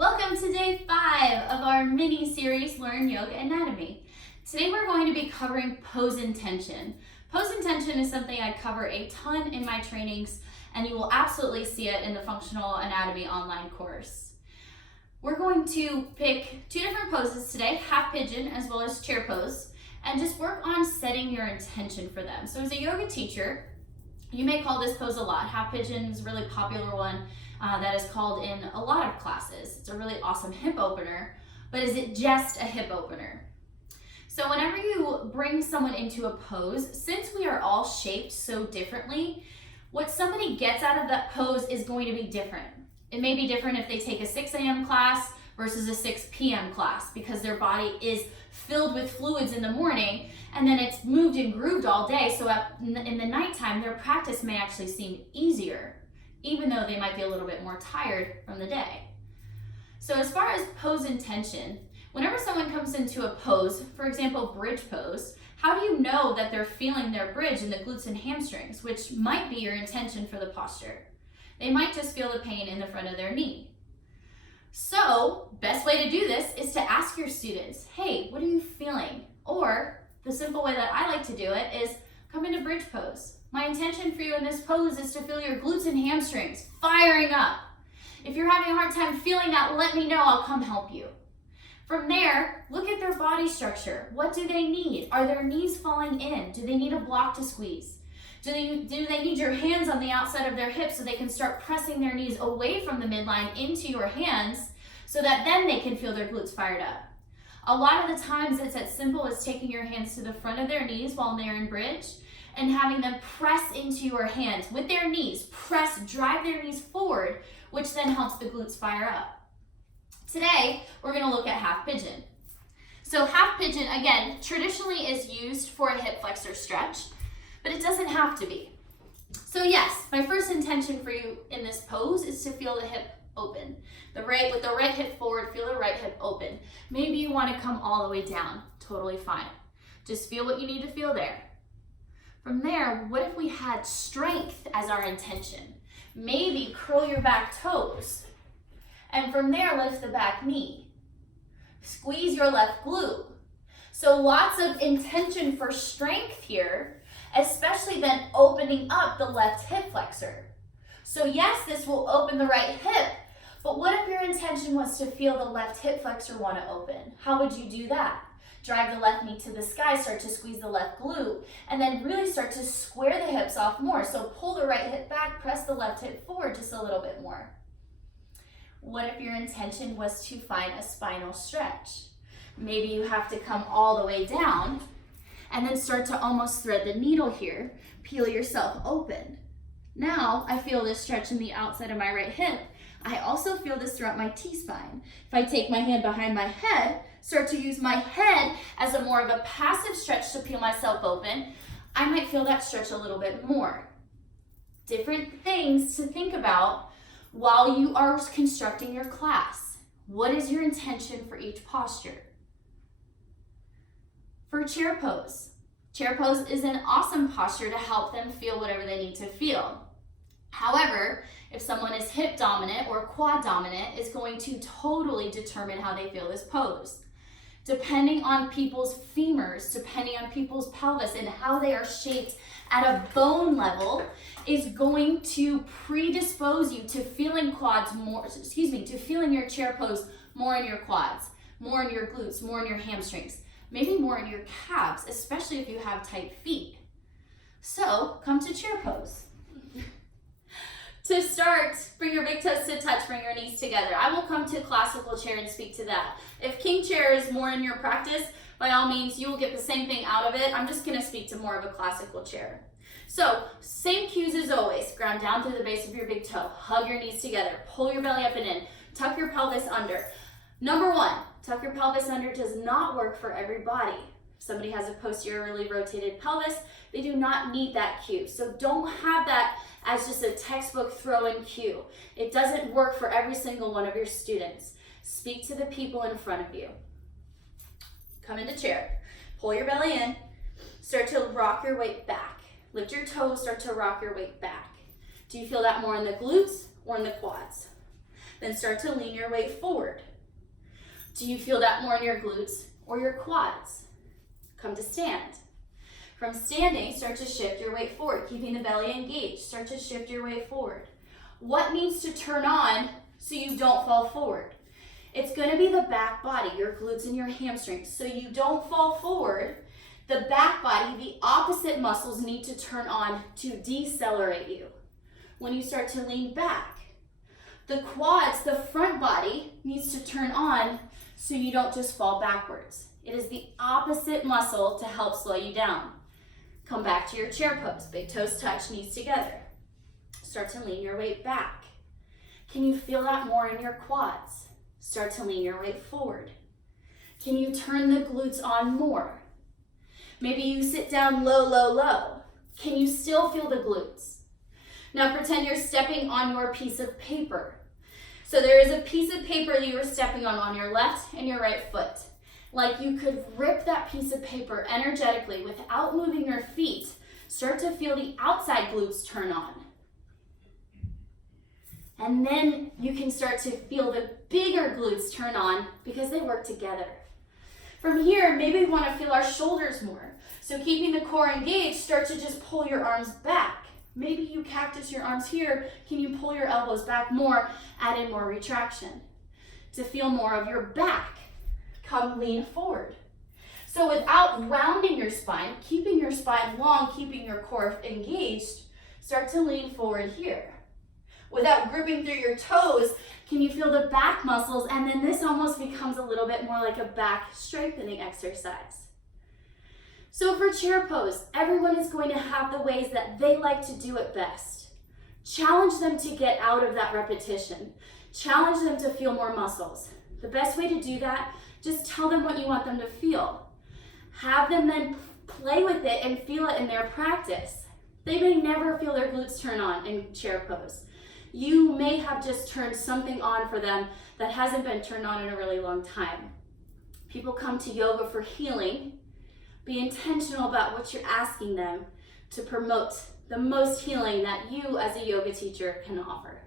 Welcome to day 5 of our mini series, Learn Yoga Anatomy. Today we're going to be covering pose and tension. Pose and tension is something I cover a ton in my trainings, and you will absolutely see it in the Functional Anatomy online course. We're going to pick 2 different poses today, half pigeon as well as chair pose, and just work on setting your intention for them. So as a yoga teacher, you may call this pose a lot. Half pigeon is a really popular one that is called in a lot of classes. It's a really awesome hip opener, but is it just a hip opener? So whenever you bring someone into a pose, since we are all shaped so differently, what somebody gets out of that pose is going to be different. It may be different if they take a 6 a.m. class versus a 6 p.m. class because their body is filled with fluids in the morning and then it's moved and grooved all day. So in the nighttime, their practice may actually seem easier, even though they might be a little bit more tired from the day. So as far as pose and tension, whenever someone comes into a pose, for example, bridge pose, how do you know that they're feeling their bridge in the glutes and hamstrings, which might be your intention for the posture? They might just feel the pain in the front of their knee. So, best way to do this is to ask your students, hey, what are you feeling? Or the simple way that I like to do it is come into bridge pose. My intention for you in this pose is to feel your glutes and hamstrings firing up. If you're having a hard time feeling that, let me know, I'll come help you. From there, look at their body structure. What do they need? Are their knees falling in? Do they need a block to squeeze? Do they need your hands on the outside of their hips so they can start pressing their knees away from the midline into your hands so that then they can feel their glutes fired up? A lot of the times it's as simple as taking your hands to the front of their knees while they're in bridge and having them press into your hands with their knees. Drive their knees forward, which then helps the glutes fire up. Today, we're going to look at half pigeon. So half pigeon, again, traditionally is used for a hip flexor stretch, but it doesn't have to be. So yes, my first intention for you in this pose is to feel the hip open. With the right hip forward, feel the right hip open. Maybe you want to come all the way down. Totally fine. Just feel what you need to feel there. From there, what if we had strength as our intention? Maybe curl your back toes. And from there, lift the back knee. Squeeze your left glute. So lots of intention for strength here, especially then opening up the left hip flexor. So yes, this will open the right hip, but what if your intention was to feel the left hip flexor want to open? How would you do that? Drive the left knee to the sky, start to squeeze the left glute, and then really start to square the hips off more. So pull the right hip back, press the left hip forward just a little bit more. What if your intention was to find a spinal stretch? Maybe you have to come all the way down and then start to almost thread the needle here. Peel yourself open. Now I feel this stretch in the outside of my right hip. I also feel this throughout my T-spine. If I take my hand behind my head, start to use my head as a more of a passive stretch to peel myself open, I might feel that stretch a little bit more. Different things to think about while you are constructing your class. What is your intention for each posture? For chair pose. Chair pose is an awesome posture to help them feel whatever they need to feel. However, if someone is hip dominant or quad dominant, it's going to totally determine how they feel this pose. Depending on people's femurs, depending on people's pelvis and how they are shaped at a bone level is going to predispose you to feeling to feeling your chair pose more in your quads, more in your glutes, more in your hamstrings, maybe more in your calves, especially if you have tight feet. So come to chair pose. To start, bring your big toes to touch, bring your knees together. I will come to classical chair and speak to that. If king chair is more in your practice, by all means, you will get the same thing out of it. I'm just gonna speak to more of a classical chair. So, same cues as always. Ground down through the base of your big toe. Hug your knees together. Pull your belly up and in. Tuck your pelvis under. Number 1, tuck your pelvis under does not work for everybody. If somebody has a posteriorly rotated pelvis, they do not need that cue. So don't have that as just a textbook throw-in cue. It doesn't work for every single one of your students. Speak to the people in front of you. Come into chair. Pull your belly in. Start to rock your weight back. Lift your toes, start to rock your weight back. Do you feel that more in the glutes or in the quads? Then start to lean your weight forward. Do you feel that more in your glutes or your quads? Come to stand. From standing, start to shift your weight forward, keeping the belly engaged. Start to shift your weight forward. What needs to turn on so you don't fall forward? It's going to be the back body, your glutes and your hamstrings. So you don't fall forward. The back body, the opposite muscles need to turn on to decelerate you. When you start to lean back, the quads, the front body, needs to turn on so you don't just fall backwards. It is the opposite muscle to help slow you down. Come back to your chair pose. Big toes touch, knees together. Start to lean your weight back. Can you feel that more in your quads? Start to lean your weight forward. Can you turn the glutes on more? Maybe you sit down low, low, low. Can you still feel the glutes? Now pretend you're stepping on your piece of paper. So there is a piece of paper that you are stepping on your left and your right foot. Like you could rip that piece of paper energetically without moving your feet. Start to feel the outside glutes turn on. And then you can start to feel the bigger glutes turn on because they work together. From here, maybe we want to feel our shoulders more. So keeping the core engaged, start to just pull your arms back. Maybe you cactus your arms here. Can you pull your elbows back more? Add in more retraction. To feel more of your back, come lean forward. So without rounding your spine, keeping your spine long, keeping your core engaged, start to lean forward here. Without gripping through your toes, can you feel the back muscles? And then this almost becomes a little bit more like a back strengthening exercise. So for chair pose, everyone is going to have the ways that they like to do it best. Challenge them to get out of that repetition. Challenge them to feel more muscles. The best way to do that, just tell them what you want them to feel. Have them then play with it and feel it in their practice. They may never feel their glutes turn on in chair pose. You may have just turned something on for them that hasn't been turned on in a really long time. People come to yoga for healing. Be intentional about what you're asking them to promote the most healing that you as a yoga teacher can offer.